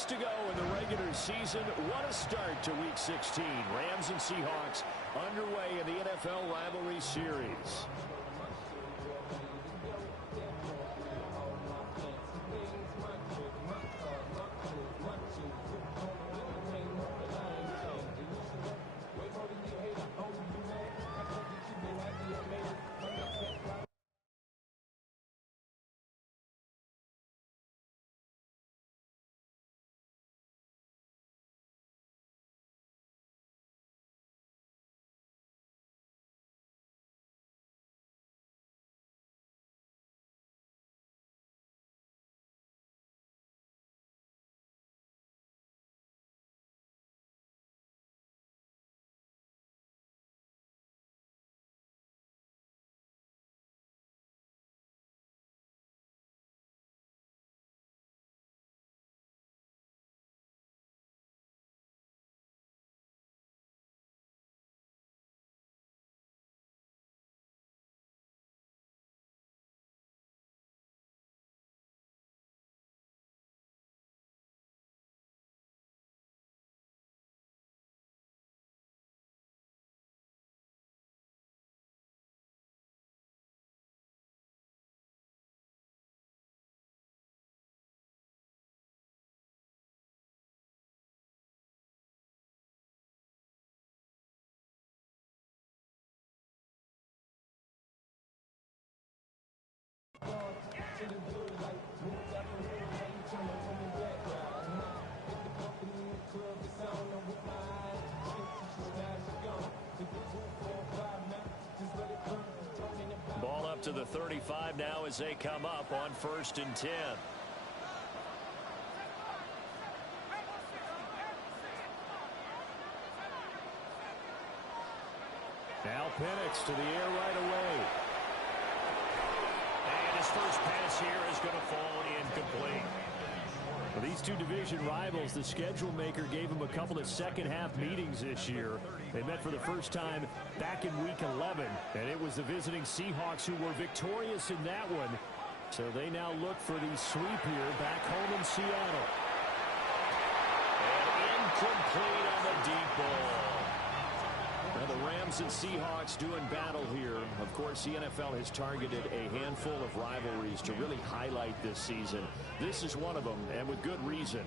weeks to go in the regular season. What a start to Week 16. Rams and Seahawks underway in the NFL rivalry series. Ball up to the 35 now as they come up on 1st and 10. Now Penix to the air right away. And his first pass here is going to fall incomplete. For these two division rivals, the schedule maker gave them a couple of second-half meetings this year. They met for the first time back in Week 11, and it was the visiting Seahawks who were victorious in that one. So they now look for the sweep here back home in Seattle. And incomplete on the deep ball. Now the Rams and Seahawks doing battle here. Of course, the NFL has targeted a handful of rivalries to really highlight this season. This is one of them, and with good reason.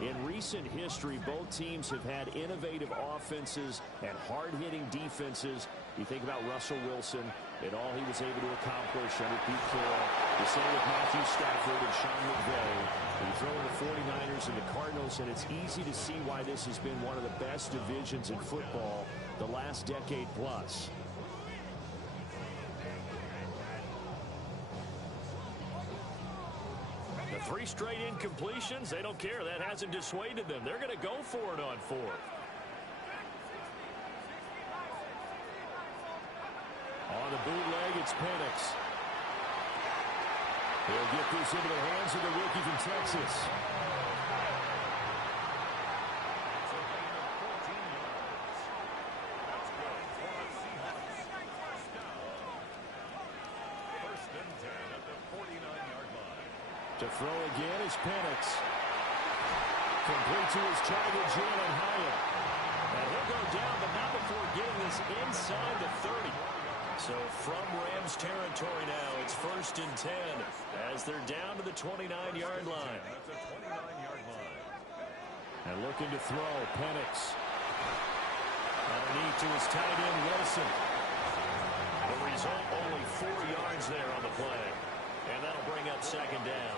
In recent history, both teams have had innovative offenses and hard-hitting defenses. You think about Russell Wilson and all he was able to accomplish under Pete Carroll. The same with Matthew Stafford and Sean McVay. You throw in the 49ers and the Cardinals, and it's easy to see why this has been one of the best divisions in football the last decade plus. The 3 straight incompletions, they don't care. That hasn't dissuaded them. They're going to go for it on 4th. On the bootleg, it's Penix. He'll get this into the hands of the rookie from Texas. To throw again is Penix. Complete to his target, Jalen Hyatt. And he'll go down, but not before getting this inside the 30. So from Rams territory now, it's 1st and 10 as they're down to the 29-yard line. And looking to throw, Penix. Underneath to his tight end, Wilson. The result, only 4 yards there on the play. And that'll bring up 2nd down.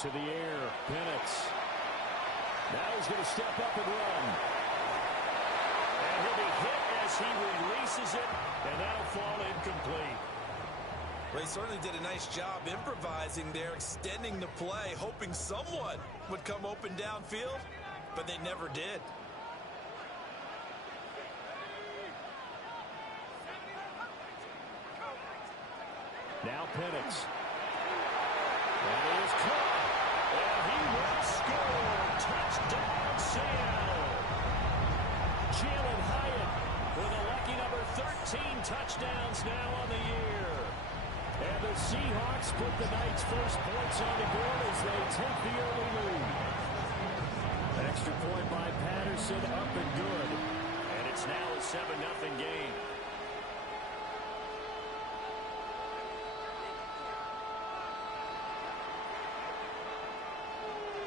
To the air, Penix. Now he's going to step up and run. And he'll be hit as he releases it, and that'll fall incomplete. They certainly did a nice job improvising there, extending the play, hoping someone would come open downfield, but they never did. Now Penix. And it is caught. And he will score. Touchdown, Seattle. Jalen Hyatt with a lucky number 13 touchdowns now on the year. And And the Seahawks put the Knights' first points on the board as they take the early lead. An extra point by Patterson, up and good. And it's now a 7-0 game.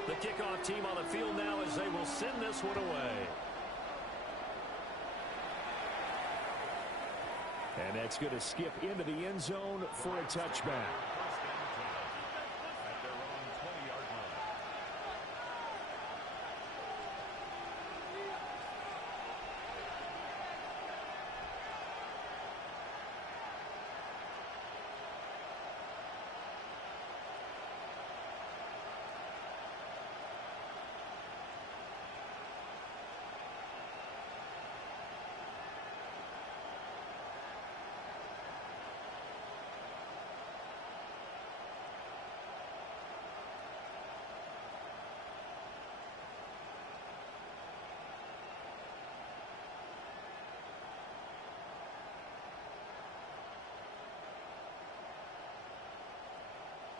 The kickoff team on the field now as they will send this one away. And that's going to skip into the end zone for a touchback.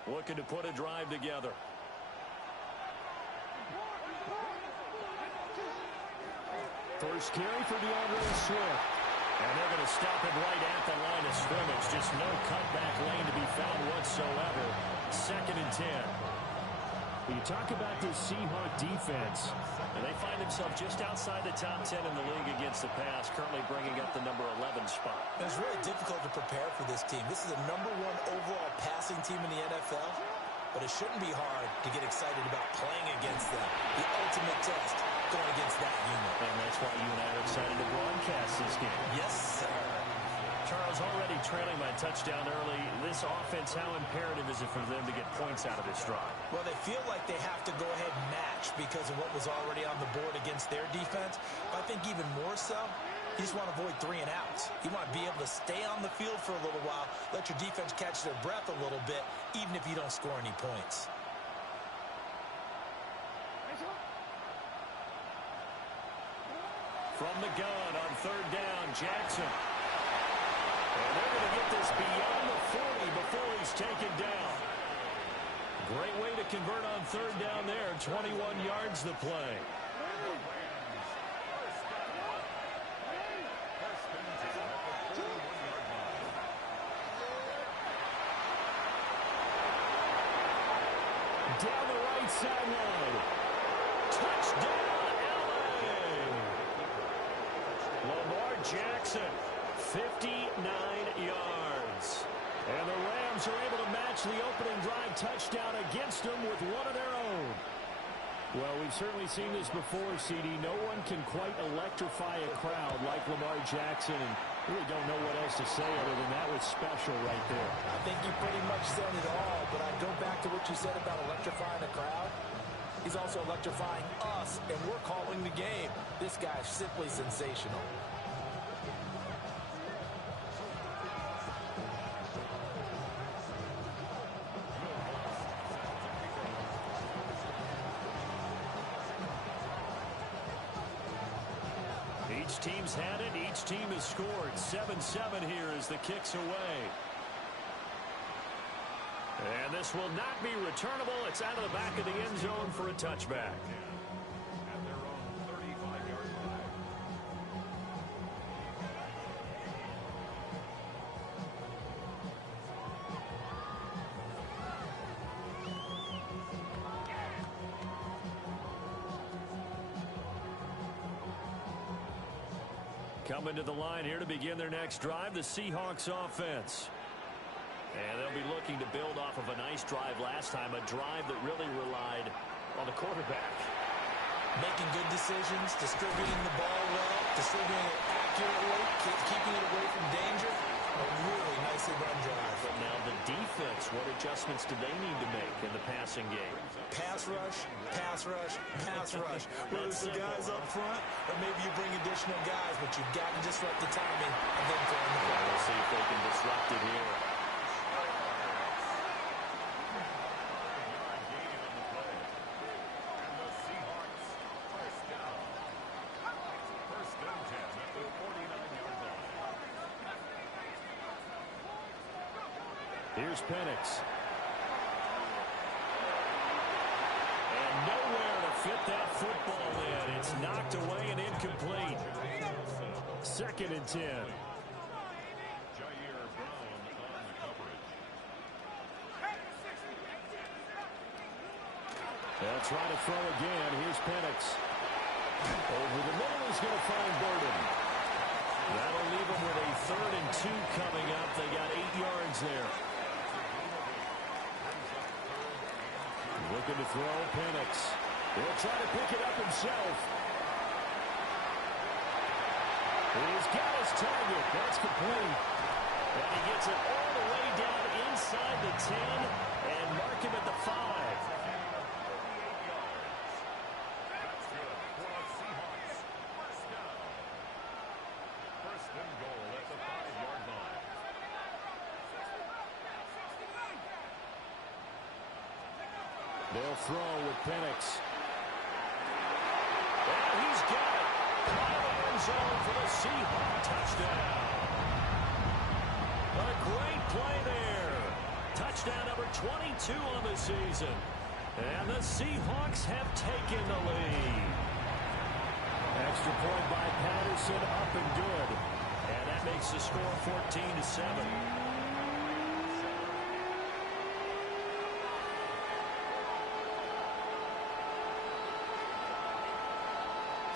Looking to put a drive together. First carry for DeAndre Swift. And they're going to stop it right at the line of scrimmage. Just no cutback lane to be found whatsoever. 2nd and 10. You talk about this Seahawk defense. And they find themselves just outside the top 10 in the league against the pass, currently bringing up the number 11 spot. It's really difficult to prepare for this team. This is the #1 overall passing team in the NFL, but it shouldn't be hard to get excited about playing against them. The ultimate test going against that unit. And that's why you and I are excited to broadcast this game. Yes, sir. Charles, already trailing by touchdown early. This offense, how imperative is it for them to get points out of this drive? Well, they feel like they have to go ahead and match because of what was already on the board against their defense. But I think even more so, you just want to avoid 3 and outs. You want to be able to stay on the field for a little while, let your defense catch their breath a little bit, even if you don't score any points. From the gun on 3rd down, Jackson. And they're going to get this beyond the 40 before he's taken down. Great way to convert on 3rd down there. 21 yards the play. Down the right sideline. Touchdown, LA! Lamar Jackson, 59 yards. And the Rams are able to match the opening drive touchdown against them with one of their own. Well, we've certainly seen this before, CD. No one can quite electrify a crowd like Lamar Jackson, and really don't know what else to say other than that was special right there. I think you pretty much said it all, but I'd go back to what you said about electrifying a crowd. He's also electrifying us, and we're calling the game. This guy's simply sensational. Each team's had it. Each team has scored. 7-7 here as the kick's away. And this will not be returnable. It's out of the back of the end zone for a touchback. At their own 35-yard line. Coming to the line here to begin their next drive, the Seahawks offense. And they'll be looking to build off of a nice drive last time, a drive that really relied on the quarterback. Making good decisions, distributing the ball well, distributing it accurately, keeping it away from danger. A really nicely run drive. But now the defense, what adjustments do they need to make in the passing game? Pass rush, pass rush, pass rush. Whether it's the guys up front or maybe you bring additional guys, but you've got to disrupt the timing and then throw in the ball. We'll see if they can disrupt it here. Here's Penix. And nowhere to fit that football in. It's knocked away and incomplete. 2nd and 10. They'll try to throw again. Here's Penix. Over the middle, he's going to find Burden. That'll leave him with a 3rd and 2 coming up. They got 8 yards there. Looking to throw, Penix. He'll try to pick it up himself. He's got his target. That's complete. And he gets it all the way down inside the 10 and mark him at the 5. They'll throw with Penix. And he's got it. Caught in the end zone for the Seahawks touchdown. A great play there. Touchdown number 22 on the season. And the Seahawks have taken the lead. Extra point by Patterson, up and good. And that makes the score 14-7.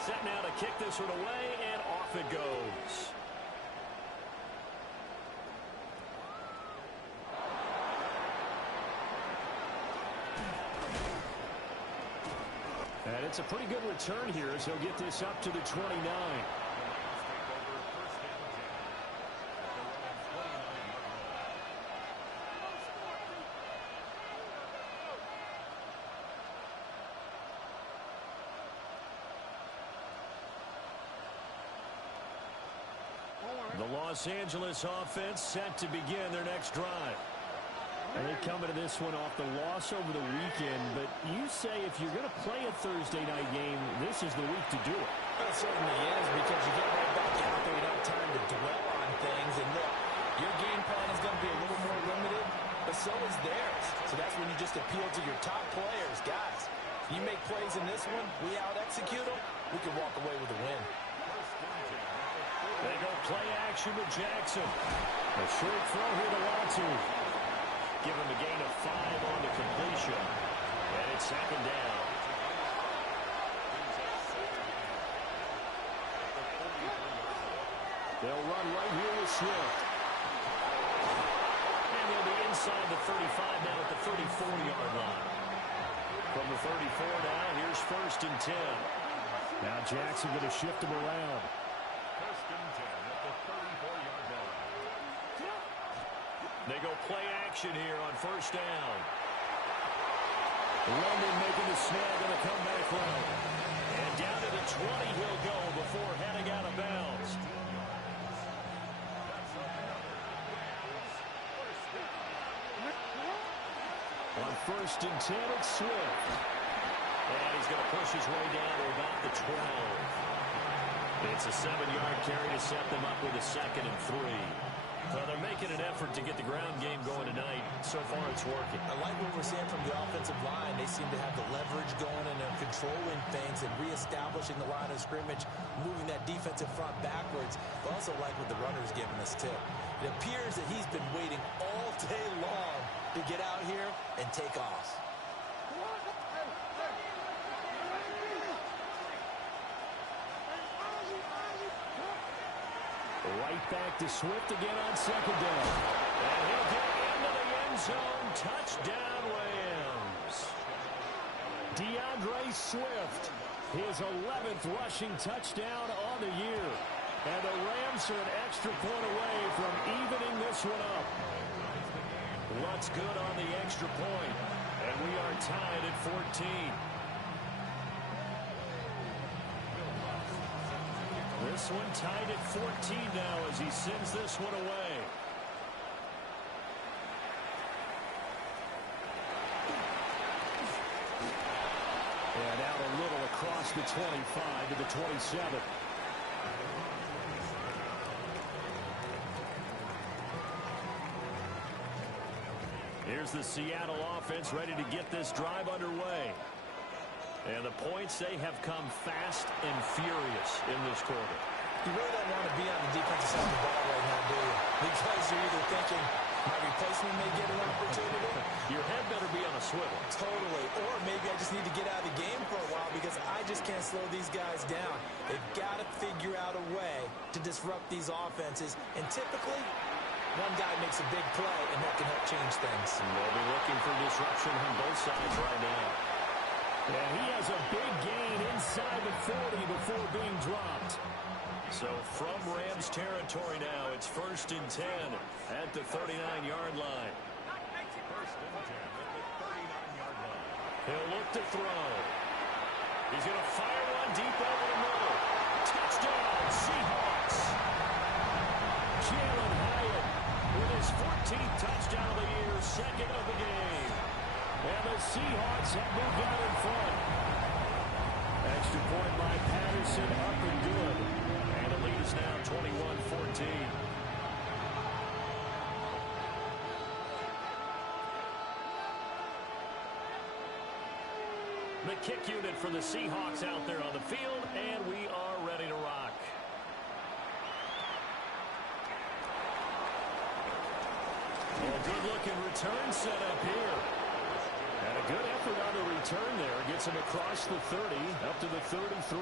Set now to kick this one away, and off it goes. And it's a pretty good return here as he'll get this up to the 29. The Los Angeles offense set to begin their next drive. They come into this one off the loss over the weekend, but you say if you're going to play a Thursday night game, this is the week to do it. It certainly is, because you get right back out there, you don't have time to dwell on things. And look, your game plan is going to be a little more limited, but so is theirs. So that's when you just appeal to your top players. Guys, you make plays in this one, we out-execute them, we can walk away with a win. They go play action with Jackson. A short throw here to Latu. Give him a gain of 5 on the completion. And it's 2nd down. They'll run right here with Swift. And they'll be inside the 35 now at the 34-yard line. From the 34 now, here's 1st and 10. Now Jackson going to shift him around. They go play action here on 1st down. London making the snag on the comeback run. And down to the 20 he'll go before heading out of bounds. On 1st and 10, it's Swift. And he's going to push his way down to about the 12. It's a 7-yard carry to set them up with a 2nd and 3. Well, they're making an effort to get the ground game going tonight. So far, it's working. I like what we're seeing from the offensive line. They seem to have the leverage going, and they're controlling things and reestablishing the line of scrimmage, moving that defensive front backwards. But also like what the runner's giving us, too. It appears that he's been waiting all day long to get out here and take off. Right back to Swift again on 2nd down. And he'll get into the end zone. Touchdown, Rams. DeAndre Swift, his 11th rushing touchdown on the year. And the Rams are an extra point away from evening this one up. What's good on the extra point? And we are tied at 14. This one tied at 14 now as he sends this one away. And out a little across the 25 to the 27. here's the Seattle offense ready to get this drive underway. And the points, they have come fast and furious in this quarter. You really don't want to be on the defensive side of the ball right now, do you? Because you're either thinking, my replacement may get an opportunity. Your head better be on a swivel. Totally. Or maybe I just need to get out of the game for a while because I just can't slow these guys down. They've got to figure out a way to disrupt these offenses. And typically, one guy makes a big play, and that can help change things. And they'll be looking for disruption on both sides right now. And he has a big gain inside the 40 before being dropped. So from Rams territory now, it's 1st and 10 at the 39-yard line. First and 10 at the 39-yard line. He'll look to throw. He's going to fire one deep over the middle. Touchdown, Seahawks. Jalen Hyatt with his 14th touchdown of the year, second of the game. And the Seahawks have moved out in front. Extra point by Patterson, up and good. And the lead is now 21-14. The kick unit for the Seahawks out there on the field, and we are ready to rock. A good-looking return set up here. And a good effort on the return there. Gets him across the 30, up to the 33.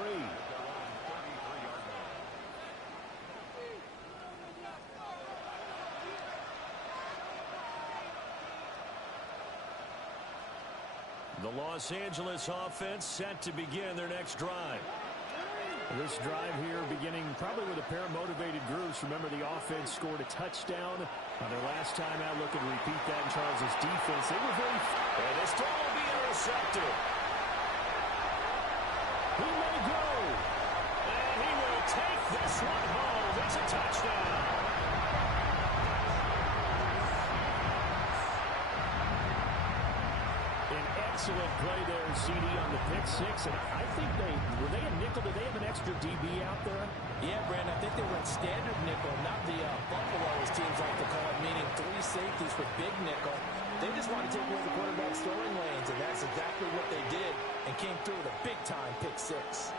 The Los Angeles offense set to begin their next drive. This drive here beginning probably with a pair of motivated groups. Remember, the offense scored a touchdown on their last time out. Look and repeat that in Charles' defense. They were very... And this throw will be intercepted. He may go. And he will take this one home. It's a touchdown. Excellent play there, CD, on the pick six. And I think were they a nickel? Did they have an extra DB out there? Yeah, Brandon, I think they went standard nickel, not the Buffalo, as teams like to call it, meaning 3 safeties for big nickel. They just want to take away the quarterback's throwing lanes, and that's exactly what they did and came through with a big-time pick six.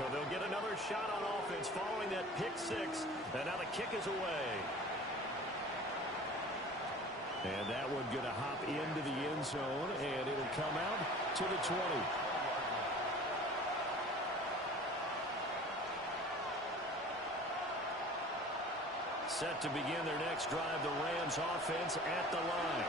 So they'll get another shot on offense following that pick six. And now the kick is away. And that one going to hop into the end zone, and it'll come out to the 20. Set to begin their next drive, the Rams offense at the line.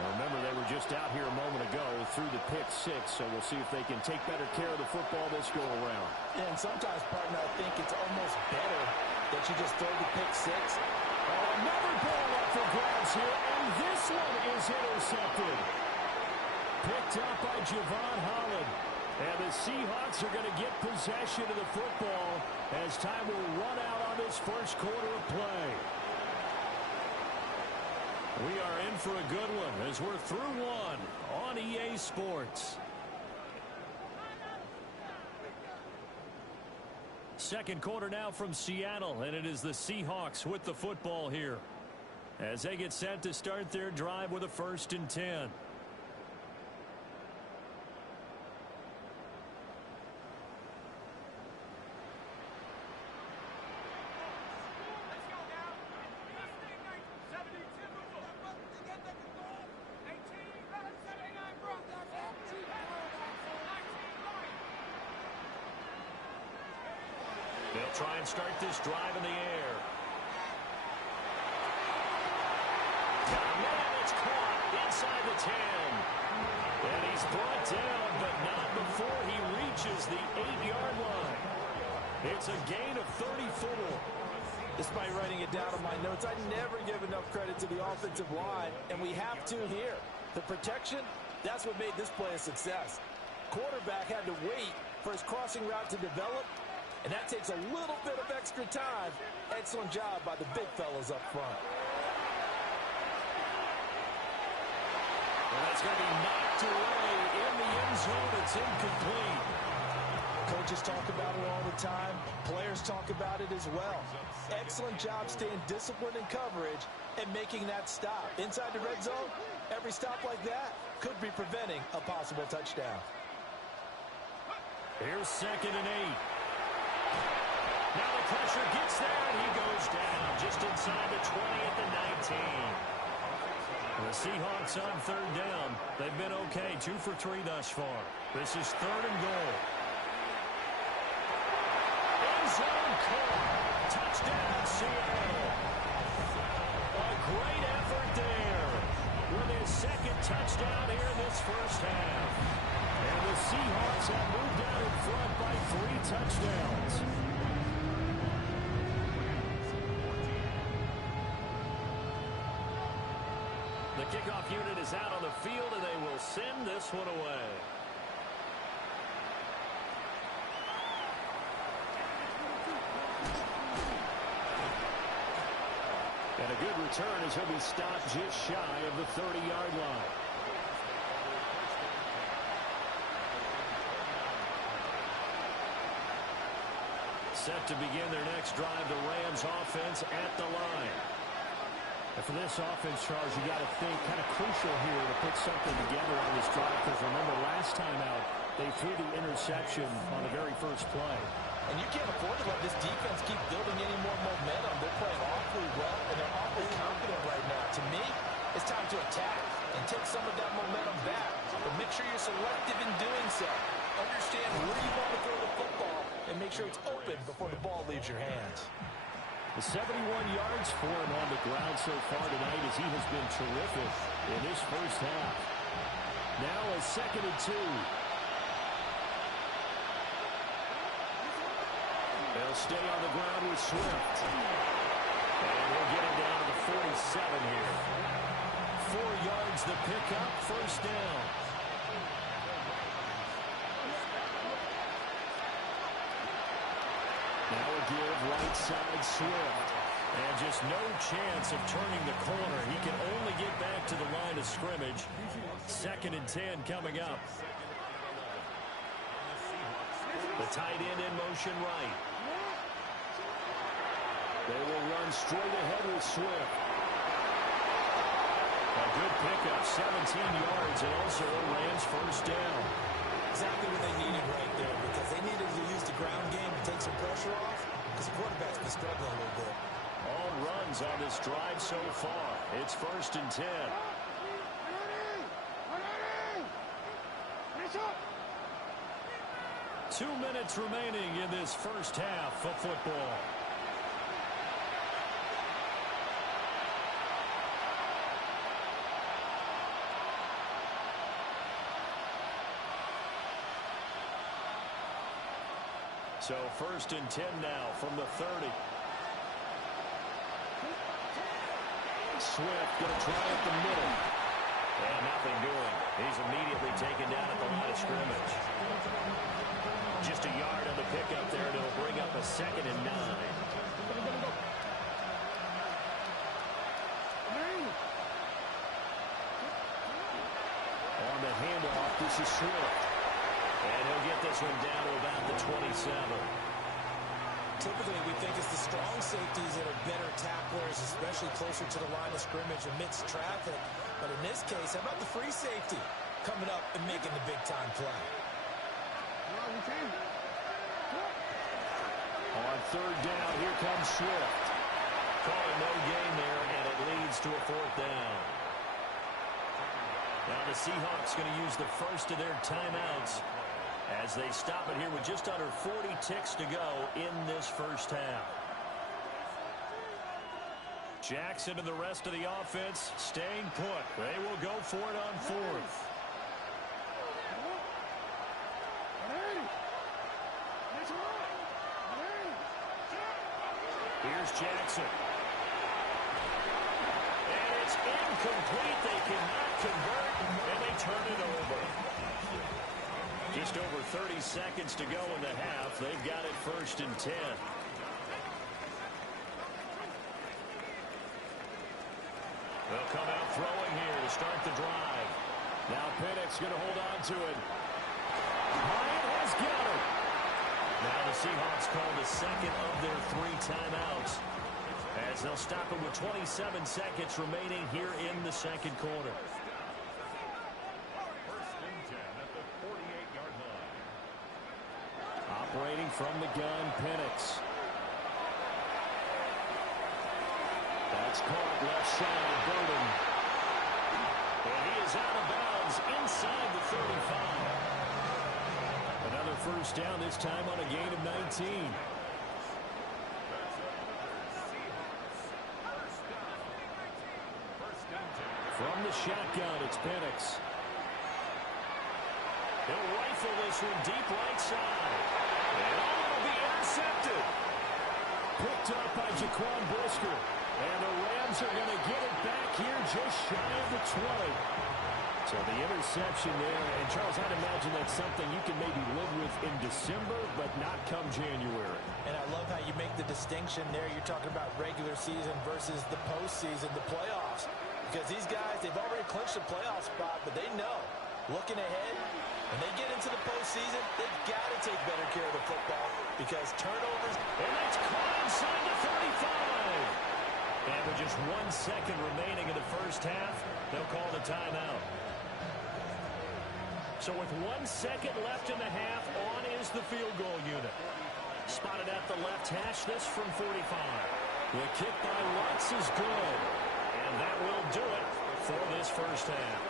Well, remember, they were just out here a moment ago through the pick six, so we'll see if they can take better care of the football this go around. And sometimes, partner, I think it's almost better that you just throw the pick six. Another ball up for grabs here, and this one is intercepted. Picked up by Javon Holland. And the Seahawks are going to get possession of the football as time will run out on this first quarter of play. We are in for a good one as we're through one on EA Sports. Second quarter now from Seattle, and it is the Seahawks with the football here as they get set to start their drive with a 1st and 10. They'll try and start this drive in the air. Got a man that's caught inside the 10. And he's brought down, but not before he reaches the 8-yard line. It's a gain of 34. Despite writing it down on my notes, I never give enough credit to the offensive line, and we have to here. The protection, that's what made this play a success. Quarterback had to wait for his crossing route to develop, and that takes a little bit of extra time. Excellent job by the big fellas up front. Well, that's going to be knocked away in the end zone. It's incomplete. Coaches talk about it all the time. Players talk about it as well. Excellent job staying disciplined in coverage and making that stop. Inside the red zone, every stop like that could be preventing a possible touchdown. Here's 2nd and 8. Now the pressure gets there, and he goes down just inside the 20 at the 19. The Seahawks on 3rd down. They've been okay, 2 for 3 thus far. This is 3rd and goal. End zone caught. Touchdown, Seattle. A great effort there with his 2nd touchdown here in this first half. And the Seahawks have moved out in front by 3 touchdowns. The kickoff unit is out on the field, and they will send this one away. And a good return as he'll be stopped just shy of the 30-yard line. Set to begin their next drive, the Rams offense at the line. And for this offense, Charles, you got to think kind of crucial here to put something together on this drive, because remember last time out they threw the interception on the very first play. And you can't afford to let this defense keep building any more momentum. They're playing awfully well, and they're awfully confident right now. To me, it's time to attack and take some of that momentum back. But make sure you're selective in doing so. Understand where you want to throw the football and make sure it's open before the ball leaves your hands. The 71 yards for him on the ground so far tonight, as he has been terrific in this first half. Now a 2nd and 2. They'll stay on the ground with Swift. And we'll get him down to the 47 here. 4 yards the pickup, first down. Now a give right side Swift. And just no chance of turning the corner. He can only get back to the line of scrimmage. 2nd and 10 coming up. The tight end in motion right. They will run straight ahead with Swift. A good pickup, 17 yards, and also a Rams first down. Exactly what they needed right there, because they needed to use the ground game to take some pressure off, because the quarterback's been struggling a little bit. All runs on this drive so far. It's 1st and 10. 2 minutes remaining in this first half of football. So 1st and 10 now from the 30. Swift going to try at the middle. And nothing doing. He's immediately taken down at the line of scrimmage. Just a yard on the pickup there, and it'll bring up a 2nd and 9. On the handoff, this is Swift. And he'll get this one down to about the 27. Typically, we think it's the strong safeties that are better tacklers, especially closer to the line of scrimmage amidst traffic. But in this case, how about the free safety coming up and making the big-time play? On 3rd down, here comes Swift. Calling no gain there, and it leads to a 4th down. Now the Seahawks going to use the first of their timeouts as they stop it here with just under 40 ticks to go in this first half. Jackson and the rest of the offense staying put. They will go for it on 4th. Here's Jackson. And it's incomplete. They cannot convert, and they turn it over. Just over 30 seconds to go in the half. They've got it 1st and 10. They'll come out throwing here to start the drive. Now Pennick's going to hold on to it. Bryant has got it. Now the Seahawks call the second of their 3 timeouts, as they'll stop it with 27 seconds remaining here in the second quarter. First and 10 at the 48-yard line. Operating from the gun, Penix. That's caught left side, Burden. And he is out of bounds inside the 35. Another first down, this time on a gain of 19. From the shotgun, it's Penix. He'll rifle this one deep right side. And it'll be intercepted. Picked up by Jaquan Brisker. And the Rams are going to get it back here just shy of the 20. So the interception there. And, Charles, I'd imagine that's something you can maybe live with in December, but not come January. And I love how you make the distinction there. You're talking about regular season versus the postseason, the playoffs. Because these guys, they've already clinched a playoff spot, but they know, looking ahead, when they get into the postseason, they've got to take better care of the football because turnovers. And that's caught inside the 35. And with just 1 second remaining in the first half, they'll call the timeout. So with 1 second left in the half, on is the field goal unit. Spotted at the left hash, this from 45. The kick by Lutz is good. And that will do it for this first half.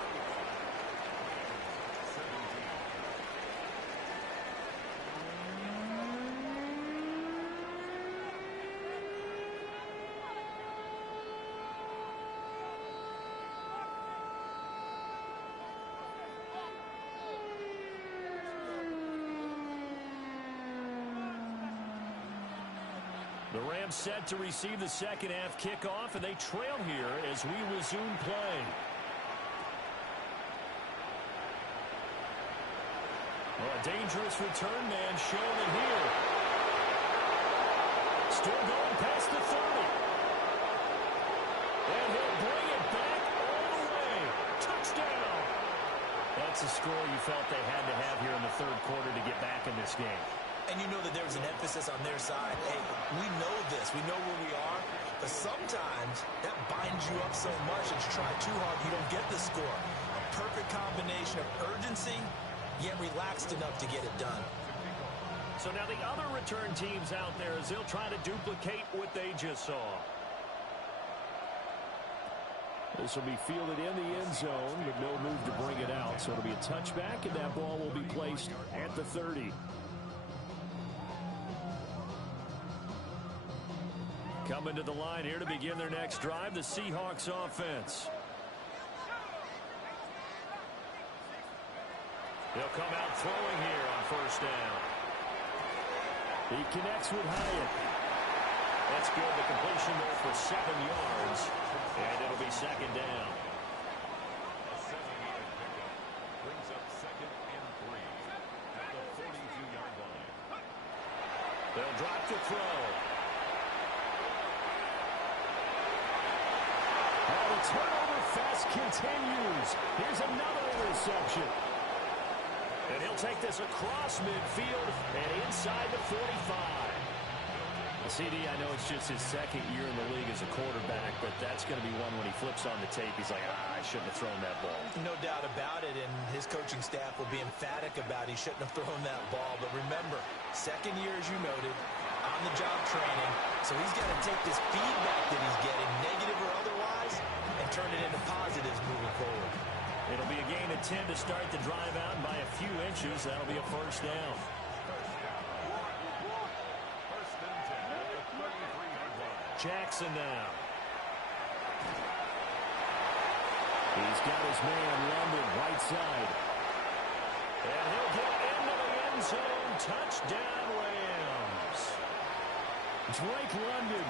The Rams set to receive the second half kickoff, and they trail here as we resume play. Well, a dangerous return man shown in here. Still going past the 30. And he'll bring it back all the way. Touchdown. That's a score you felt they had to have here in the third quarter to get back in this game. And you know that there's an emphasis on their side. Hey, we know this. We know where we are. But sometimes that binds you up so much that you try too hard, you don't get the score. A perfect combination of urgency, yet relaxed enough to get it done. So now the other return teams out there as they'll try to duplicate what they just saw. This will be fielded in the end zone, but no move to bring it out. So it'll be a touchback, and that ball will be placed at the 30. Coming to the line here to begin their next drive, the Seahawks offense. They'll come out throwing here on first down. He connects with Hyatt. That's good. The completion there for 7 yards. And it'll be second down. A 7-yard pickup brings up 2nd and 3 at the 42-yard line. They'll drop to throw. And the turnover fest continues. Here's another interception. And he'll take this across midfield and inside the 45. CD, I know it's just his second year in the league as a quarterback, but that's going to be one when he flips on the tape. He's like, I shouldn't have thrown that ball. No doubt about it, and his coaching staff will be emphatic about he shouldn't have thrown that ball. But remember, second year, as you noted, on-the-job training, so he's got to take this feedback that he's getting, negative or otherwise, and turn it into positives moving forward. It'll be a gain of 10 to start the drive out by a few inches. That'll be a first down. Jackson now. He's got his man, London, right side. And he'll get into the end zone. Touchdown, Rams. Drake London,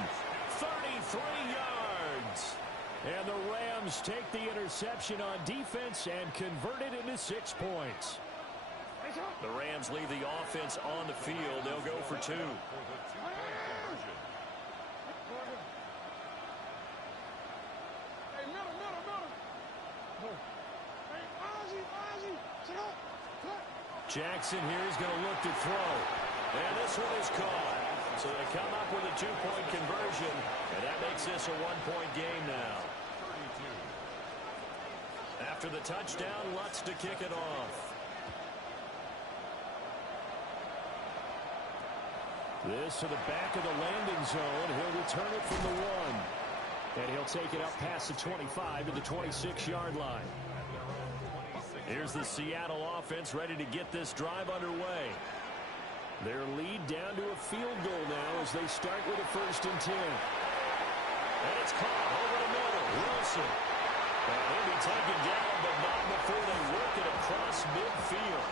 33 yards. And the Rams take the interception on defense and convert it into 6 points. The Rams leave the offense on the field. They'll go for 2. Jackson here is going to look to throw. And this one is caught. So they come up with a two-point conversion, and that makes this a one-point game now. After the touchdown, Lutz to kick it off. This to the back of the landing zone. He'll return it from the 1. And he'll take it up past the 25 to the 26-yard line. Here's the Seattle offense ready to get this drive underway. Their lead down to a field goal now as they start with a 1st and 10. And it's caught over the middle. Wilson. And he'll be taken down, but not before they work it across midfield.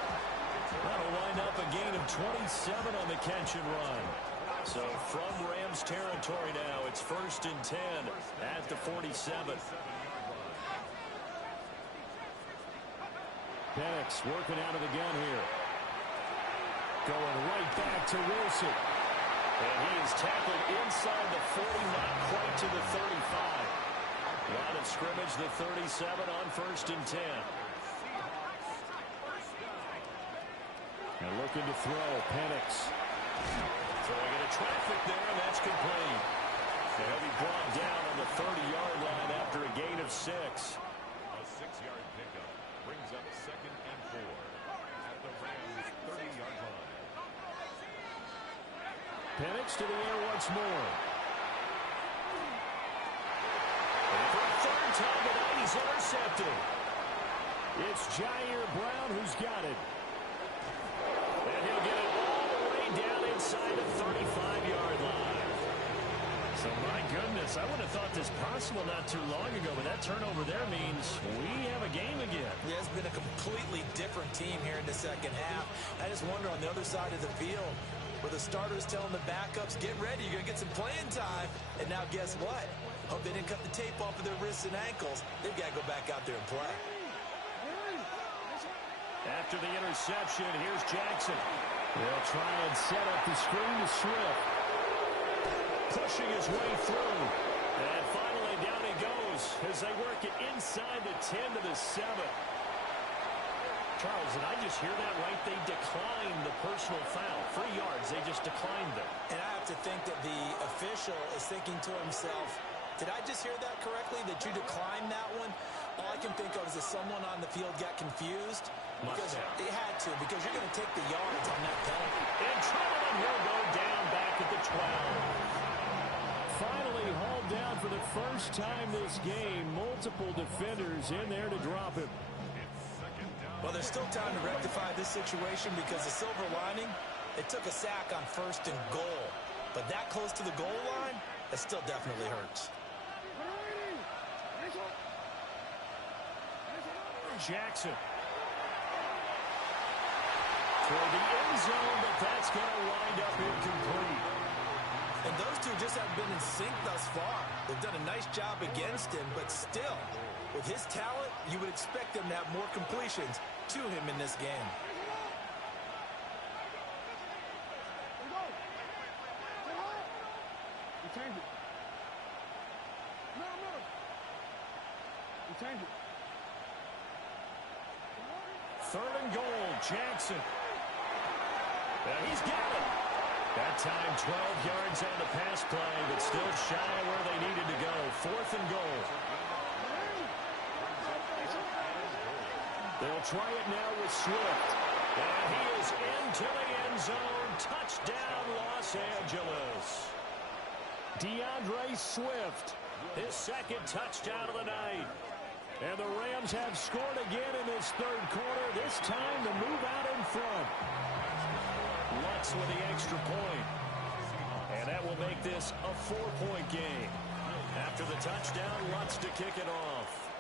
That'll wind up a gain of 27 on the catch and run. So from Rams territory now, it's 1st and 10 at the 47. Penix working out of the gun here. Going right back to Wilson. And he is tackled inside the 40, not quite to the 35. Line of scrimmage, the 37 on 1st and 10. And looking to throw, Penix. Throwing into traffic there, and that's complete. And he'll be brought down on the 30-yard line after a gain of 6. A 6-yard pickup brings up 2nd and 4 at the Rams' 30-yard line. Penix to the air once more. And for a 3rd time tonight, he's intercepted. It's Jair Brown who's got it. And he'll get it all the way down inside the 35-yard line. So, my goodness, I would have thought this possible not too long ago, but that turnover there means we have a game again. Yeah, it's been a completely different team here in the second half. I just wonder on the other side of the field where the starters telling the backups, get ready, you're going to get some playing time. And now guess what? Hope they didn't cut the tape off of their wrists and ankles. They've got to go back out there and play. After the interception, here's Jackson. They'll try and set up the screen to Swift. Pushing his way through. And finally down he goes as they work it inside the 10 to the 7. Charles, did I just hear that right? They declined the personal foul. 3 yards, they just declined them. And I have to think that the official is thinking to himself, did I just hear that correctly, that you declined that one? All I can think of is that someone on the field got confused. Because they had to, because you're going to take the yards on that penalty. And trouble, and he'll go down back at the 12. Finally hauled down for the first time this game. Multiple defenders in there to drop him. Well, there's still time to rectify this situation because the silver lining, it took a sack on 1st and goal. But that close to the goal line, that still definitely hurts. Jackson. For the end zone, but that's going to wind up incomplete. And those two just haven't been in sync thus far. They've done a nice job against him, but still, with his talent, you would expect them to have more completions to him in this game. Change it. 3rd and goal, Jackson. He's got it. That time 12 yards on the pass play, but still shy of where they needed to go. 4th and goal. They'll try it now with Swift. And he is into the end zone. Touchdown, Los Angeles. DeAndre Swift. His 2nd touchdown of the night. And the Rams have scored again in this 3rd quarter. This time to move out in front. Lutz with the extra point. And that will make this a 4-point game. After the touchdown, Lutz to kick it off.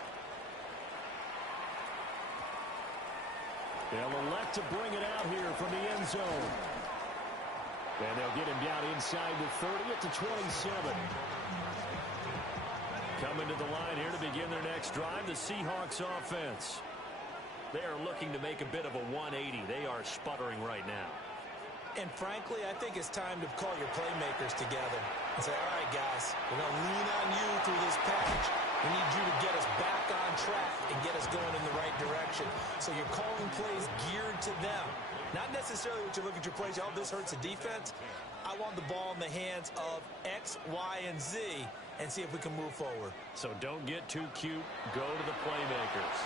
They'll elect to bring it out here from the end zone. And they'll get him down inside the 30 at the 27. Coming to the line here to begin their next drive, the Seahawks offense. They are looking to make a bit of a 180. They are sputtering right now. And frankly, I think it's time to call your playmakers together and say, all right, guys, we're going to lean on you through this patch. We need you to get us back on track and get us going in the right direction. protection. So you're calling plays geared to them. Not necessarily what you look at your plays, oh, this hurts the defense. I want the ball in the hands of X, Y, and Z and see if we can move forward. So don't get too cute. Go to the playmakers.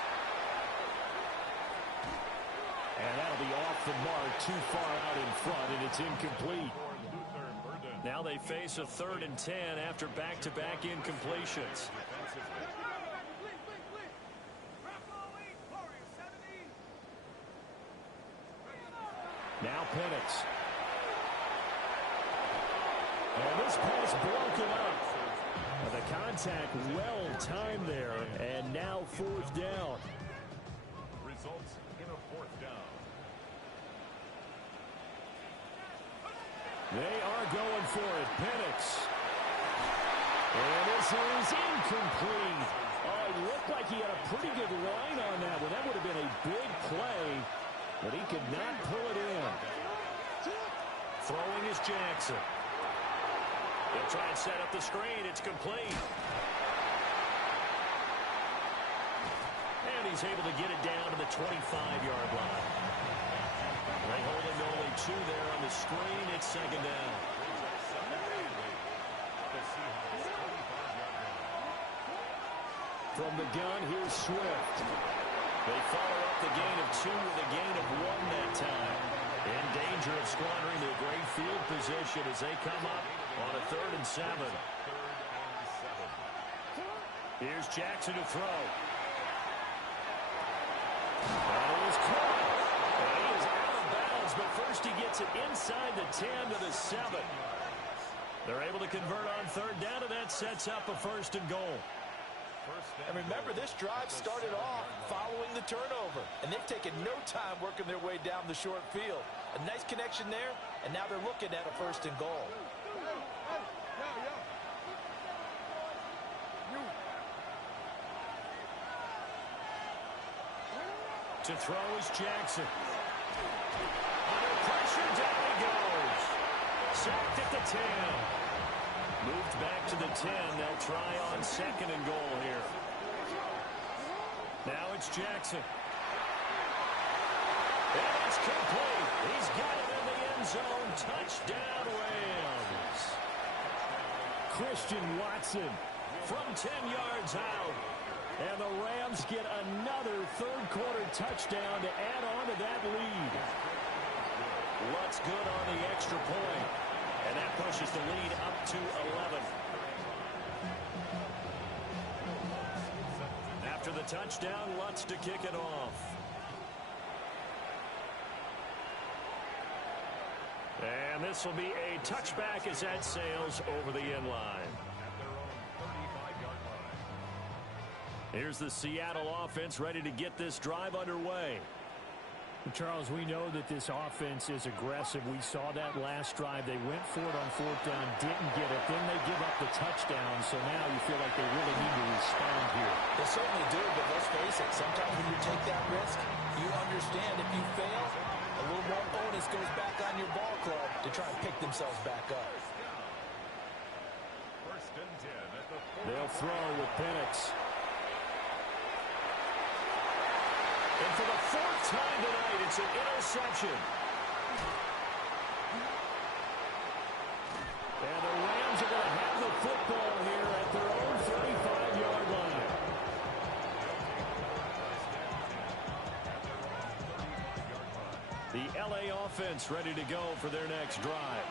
And that'll be off the mark, too far out in front, and it's incomplete. Now they face a 3rd and 10 after back-to-back incompletions. Now Penix. And this pass broken up. And the contact well timed there, and now 4th down. Results in a 4th down. They are going for it. Penix. And this is incomplete. Oh, it looked like he had a pretty good line on that one. That would have been a big play, but he could not pull it in. Throwing is Jackson. He'll try and set up the screen. It's complete. And he's able to get it down to the 25-yard line. They hold him to only 2 there on the screen. It's 2nd down. From the gun, here's Swift. They follow up the gain of 2 with a gain of 1 that time. In danger of squandering their great field position as they come up on a 3rd and 7. Here's Jackson to throw. And it was caught. And he is out of bounds, but first he gets it inside the 10 to the 7. They're able to convert on 3rd down, and that sets up a 1st and goal. And remember, this drive started off following the turnover, and they've taken no time working their way down the short field. A nice connection there, and now they're looking at a 1st and goal. To throw is Jackson. Under pressure, down he goes. Sacked at the 10. Moved back to the 10. They'll try on 2nd and goal here. Now it's Jackson. And it's complete. He's got it in the end zone. Touchdown, Rams. Christian Watson From 10 yards out. And the Rams get another 3rd quarter touchdown to add on to that lead. Lutz good on the extra point. And that pushes the lead up to 11. After the touchdown, Lutz to kick it off. And this will be a touchback as that sails over the end line. Here's the Seattle offense ready to get this drive underway. Charles, we know that this offense is aggressive. We saw that last drive. They went for it on 4th down, didn't get it. Then they give up the touchdown, so now you feel like they really need to respond here. They certainly do, but let's face it, sometimes when you take that risk, you understand if you fail, a little more onus goes back on your ball club to try and pick themselves back up. 1st and 10 at the 4. They'll throw with Penix. And for the 4th time tonight, it's an interception. And the Rams are going to have the football here at their own 35-yard line. The LA offense ready to go for their next drive.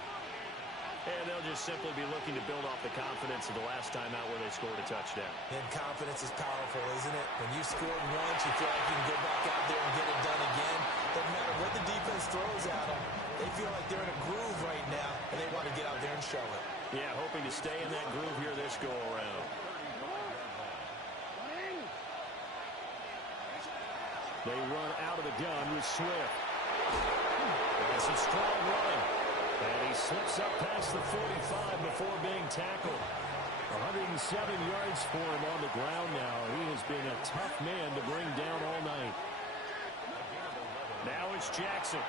And they'll just simply be looking to build off the confidence of the last time out where they scored a touchdown. And confidence is powerful, isn't it? When you scored once, you feel like you can go back out there and get it done again. Doesn't matter what the defense throws at them. They feel like they're in a groove right now, and they want to get out there and show it. Yeah, hoping to stay in that groove here this go-around. They run out of the gun with Swift. That's a strong run. And he slips up past the 45 before being tackled. 107 yards for him on the ground now. He has been a tough man to bring down all night. Now it's Jackson.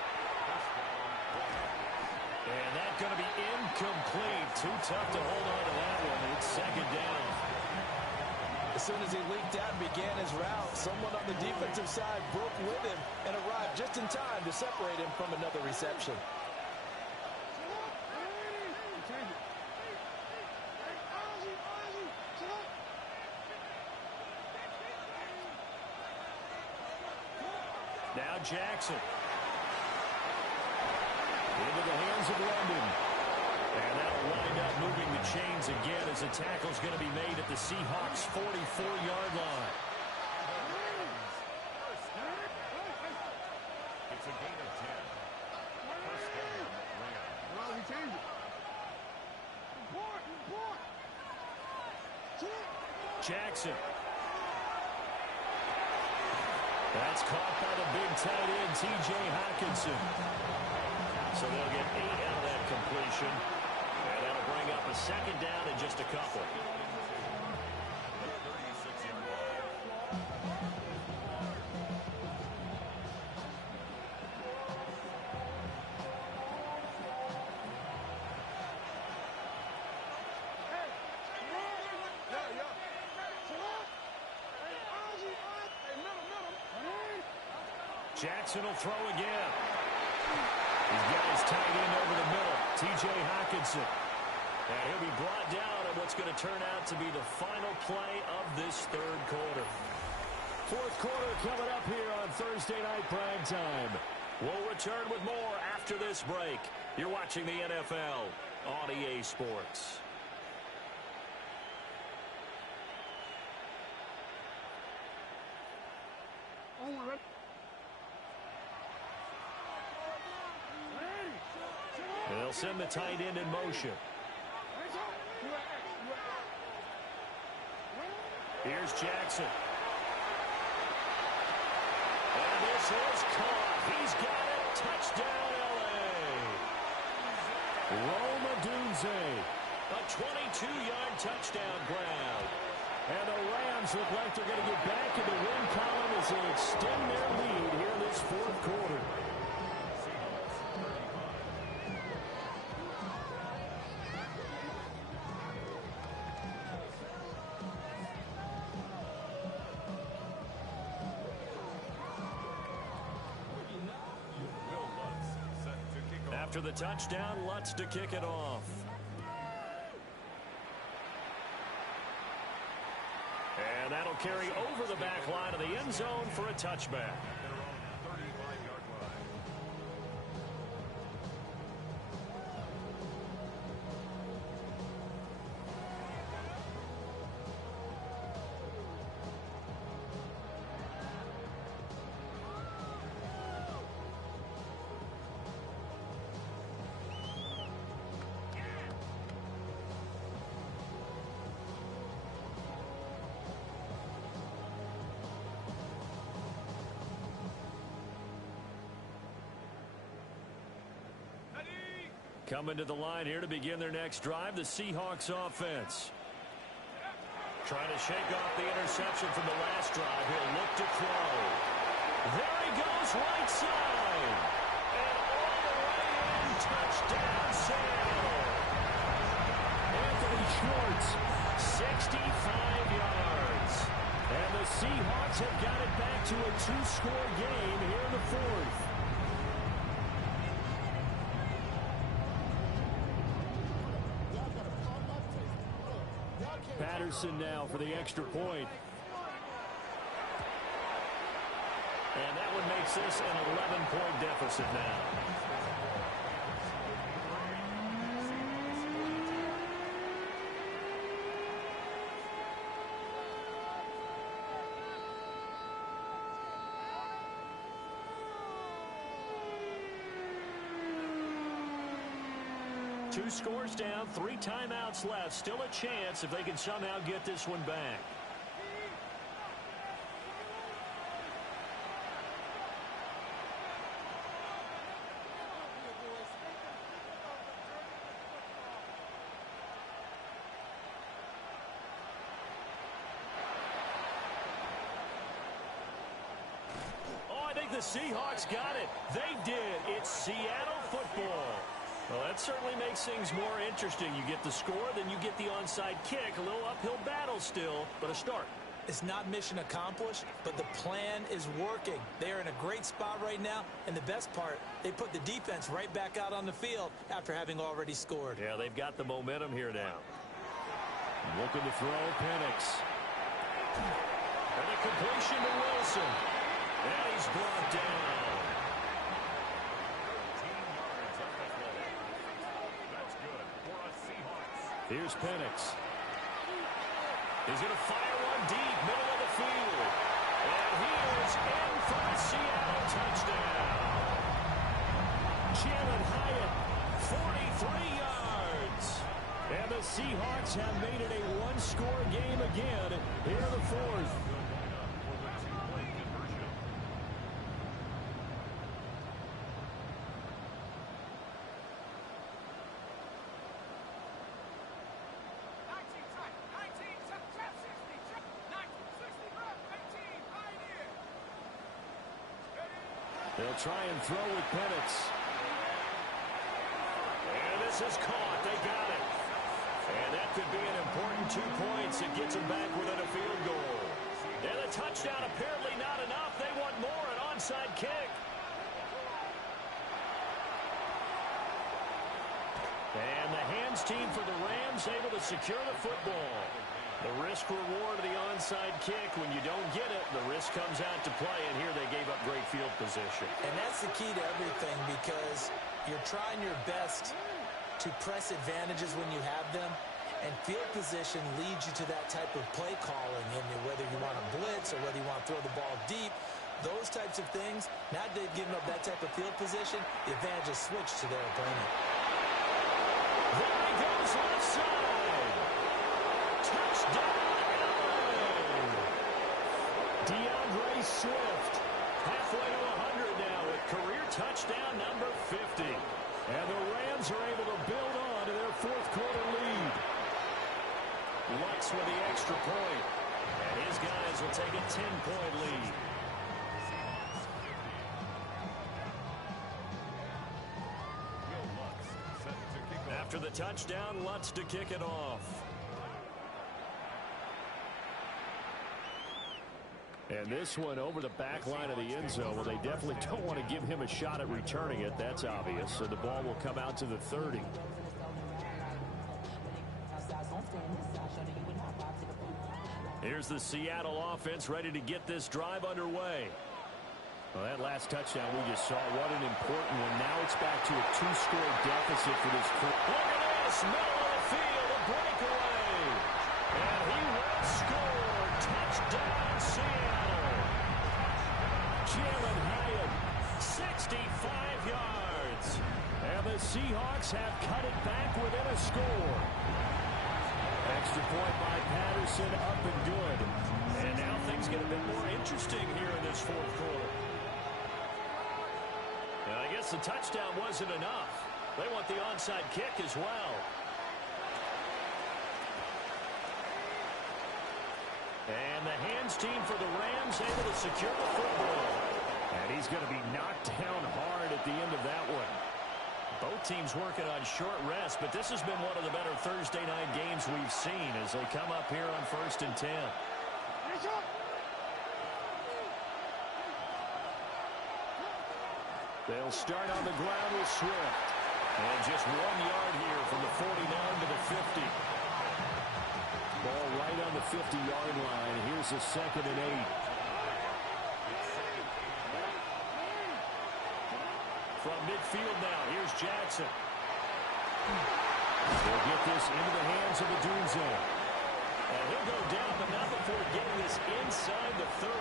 And that's going to be incomplete. Too tough to hold on to that one. It's 2nd down. As soon as he leaked out and began his route, someone on the defensive side broke with him and arrived just in time to separate him from another reception. Now Jackson. Into the hands of London. And that'll wind up moving the chains again as the tackle's going to be made at the Seahawks' 44-yard line. It's a gain of 10. First down, Rams. Jackson. That's caught by the big tight end, T.J. Hockenson. So they'll get 8 out of that completion. And that'll bring up a second down in just a couple. 36-yard line. Jackson will throw again. He's got his tight end over the middle, T.J. Hockenson. And he'll be brought down at what's going to turn out to be the final play of this third quarter. Fourth quarter coming up here on Thursday Night Prime Time. We'll return with more after this break. You're watching the NFL on EA Sports. They'll send the tight end in motion. Here's Jackson. And this is caught. He's got it. Touchdown, L.A. Rome Odunze. A 22-yard touchdown grab. And the Rams look like they're going to get back in the win column as they extend their lead here in this fourth quarter. After the touchdown, Lutz to kick it off. And that'll carry over the back line of the end zone for a touchback. Coming to the line here to begin their next drive, the Seahawks offense. Trying to shake off the interception from the last drive. He'll look to throw. There he goes, right side. And all the way in, touchdown, Seattle. Anthony Schwartz, 65 yards. And the Seahawks have got it back to a two-score game here in the fourth. Patterson now for the extra point. And that one makes this an 11-point deficit now. Two scores down, 3 timeouts left. Still a chance if they can somehow get this one back. Oh, I think the Seahawks got it. They did. It's Seattle football. Well, that certainly makes things more interesting. You get the score, then you get the onside kick. A little uphill battle still, but a start. It's not mission accomplished, but the plan is working. They're in a great spot right now, and the best part, they put the defense right back out on the field after having already scored. Yeah, they've got the momentum here now. Looking to throw, Penix. And a completion to Wilson. And he's brought down. 13 yards on that play. That's good for a Seahawks. Here's Penix. He's going to fire one deep, middle of the field. And he is in for a Seattle touchdown. Jalen Hyatt, 43 yards. And the Seahawks have made it a one-score game again here in the fourth. For the two-point conversion. They'll try and throw with Penix. And this is caught. They got it. And that could be an important 2 points. It gets them back within a field goal. And a touchdown apparently not enough. They want more, an onside kick. And the hands team for the Rams able to secure the football. The risk reward of the onside kick. When you don't get it, the risk comes out to play, and here they gave up great field position. And that's the key to everything, because you're trying your best to press advantages when you have them, and field position leads you to that type of play calling, and whether you want to blitz or whether you want to throw the ball deep, those types of things. Now that they've given up that type of field position, the advantage is switched to their opponent. There he goes left side. Touchdown, LA. DeAndre Swift, halfway to 100 now with career touchdown number 50. And the Rams are able to build on to their fourth quarter lead. Lutz with the extra point. And his guys will take a 10-point lead. After the touchdown, Lutz to kick it off. And this one over the back line of the end zone. Well, they definitely don't want to give him a shot at returning it. That's obvious. So the ball will come out to the 30. Here's the Seattle offense ready to get this drive underway. Well, that last touchdown we just saw, what an important one. Now it's back to a 2-score deficit for this crew. Look at this, middle of the field, a breakaway. And he will score. Touchdown, Seattle. Jalen Hyatt, 65 yards. And the Seahawks have cut it back within a score. Extra point by Patterson, up and good. And now things get a bit more interesting here in this fourth quarter. Now, I guess the touchdown wasn't enough. They want the onside kick as well. And the hands team for the Rams able to secure the football. And he's going to be knocked down hard at the end of that one. Both teams working on short rest, but this has been one of the better Thursday night games we've seen as they come up here on 1st and 10. They'll start on the ground with Swift. And just 1 yard here from the 49 to the 50. Ball right on the 50-yard line. Here's a 2nd and 8. From midfield now, here's Jackson. They'll get this into the hands of Adunze. And he'll go down, but not before getting this inside the 30.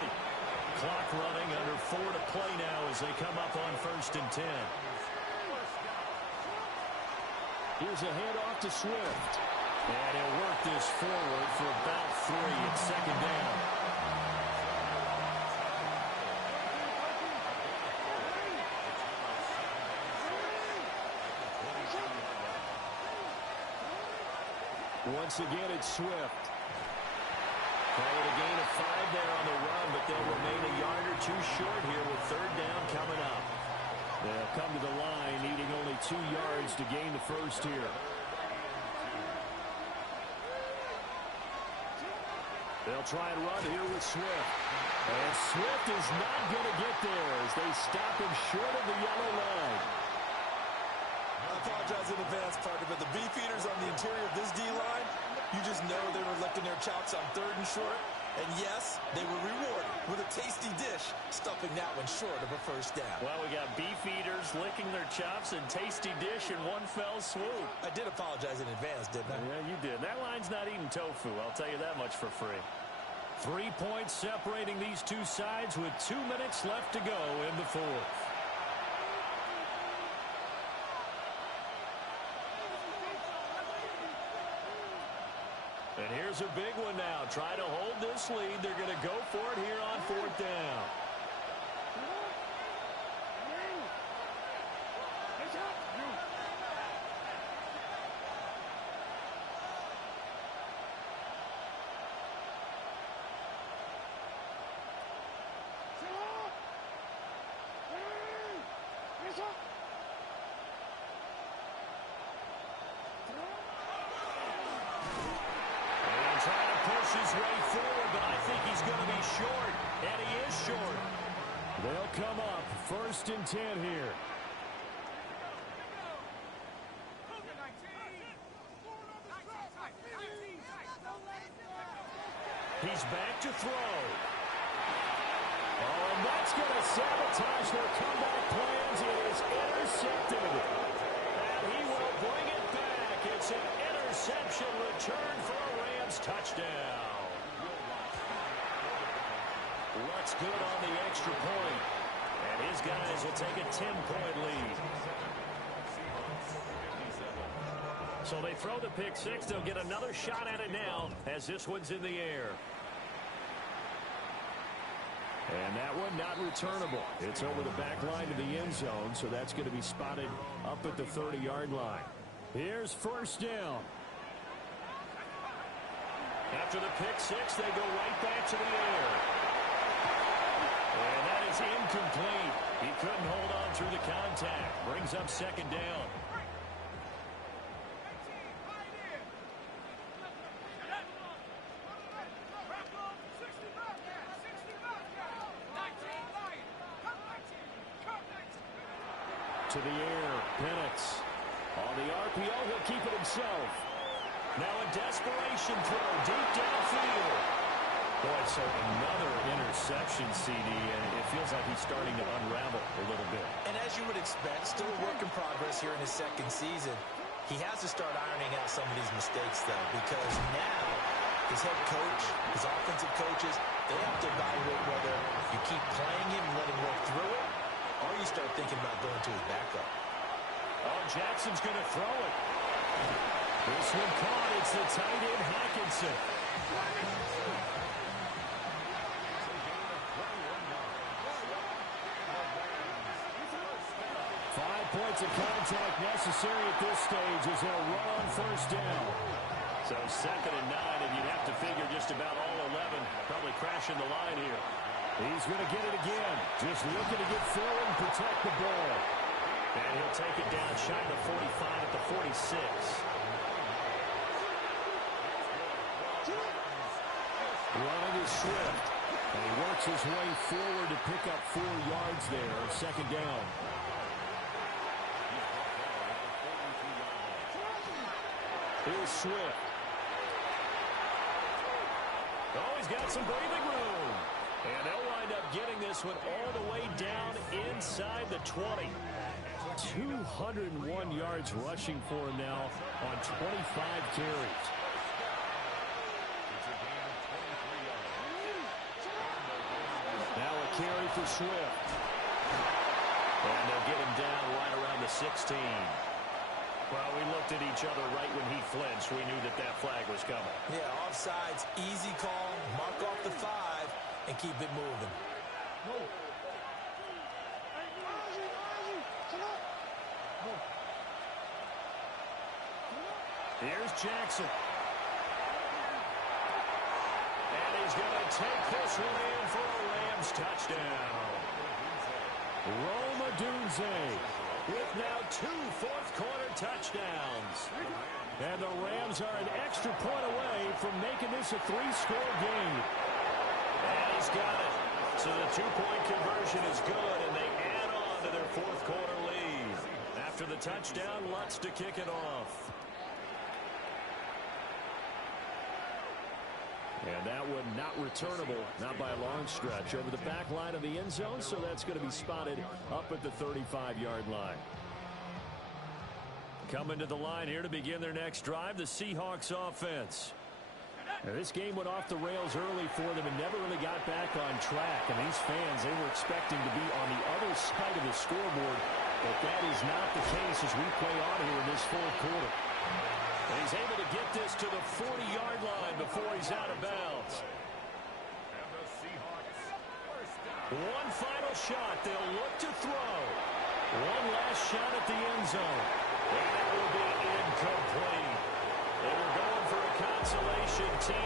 Clock running, under 4 to play now as they come up on 1st and 10. Here's a handoff to Swift. And he'll work this forward for about 3. It's 2nd down. Once again, it's Swift. Call it a gain of 5 there on the run, but they'll remain a yard or 2 short here with 3rd down coming up. They'll come to the line, needing only 2 yards to gain the first here. They'll try and run here with Swift. And Swift is not going to get there as they stop him short of the yellow line. I apologize in advance, partner, but the beefeaters on the interior of this D-line, you just know they were licking their chops on 3rd and short. And yes, they were rewarded with a tasty dish, stuffing that one short of a first down. Well, we got beefeaters licking their chops and tasty dish in one fell swoop. I did apologize in advance, didn't I? Yeah, you did. That line's not eating tofu, I'll tell you that much for free. 3 points separating these two sides with 2 minutes left to go in the 4th. And here's a big one now. Try to hold this lead. They're going to go for it here on 4th down. His way forward, but I think he's going to be short, and he is short. They'll come up 1st and 10 here. He's back to throw. Oh, and that's going to sabotage their comeback plans. It is intercepted. And he will bring it back. It's an interception return for a Rams touchdown. What's good on the extra point. And his guys will take a 10-point lead. So they throw the pick six. They'll get another shot at it now as this one's in the air. And that one not returnable. It's over the back line to the end zone, so that's going to be spotted up at the 30-yard line. Here's 1st down. After the pick six, they go right back to the air. And that is incomplete. He couldn't hold on through the contact. Brings up 2nd down. To the air, Penix. On the RPO, he'll keep it himself. Now a desperation throw deep downfield. Boy, so another interception, CD, and it feels like he's starting to unravel a little bit. And as you would expect, still a work in progress here in his 2nd season. He has to start ironing out some of these mistakes, though, because now his head coach, his offensive coaches, they have to evaluate whether you keep playing him and let him work through it, or you start thinking about going to his backup. Oh, Jackson's going to throw it. This one caught. It's the tight end, Hawkinson. 5 points of contact necessary at this stage as they'll run on 1st down. So 2nd and 9, and you'd have to figure just about all 11 probably crashing the line here. He's going to get it again. Just looking to get forward and protect the ball. And he'll take it down shy of the 45 at the 46. Running is Swift. And he works his way forward to pick up 4 yards there. 2nd down. Here's Swift. Oh, he's got some breathing room. And they'll wind up getting this one all the way down inside the 20. 201 yards rushing for him now on 25 carries. Now a carry for Swift. And they'll get him down right around the 16. Well, we looked at each other right when he flinched. We knew that that flag was coming. Yeah, offsides, easy call, mark off the 5, and keep it moving. Here's Jackson. And he's going to take this one in for a Rams touchdown. Rome Odunze. with now 2 fourth-quarter touchdowns. And the Rams are an extra point away from making this a 3-score game. And he's got it. So the 2-point conversion is good, and they add on to their fourth-quarter lead. After the touchdown, Lutz to kick it off. And that one not returnable, not by a long stretch, over the back line of the end zone, so that's going to be spotted up at the 35-yard line. Coming to the line here to begin their next drive, the Seahawks offense. Now, this game went off the rails early for them and never really got back on track. And these fans, they were expecting to be on the other side of the scoreboard, but that is not the case as we play on here in this fourth quarter. And he's able to get this to the 40-yard line before he's out of bounds. And the Seahawks first down. One final shot. They'll look to throw. One last shot at the end zone. And that will be incomplete. They were going for a consolation team.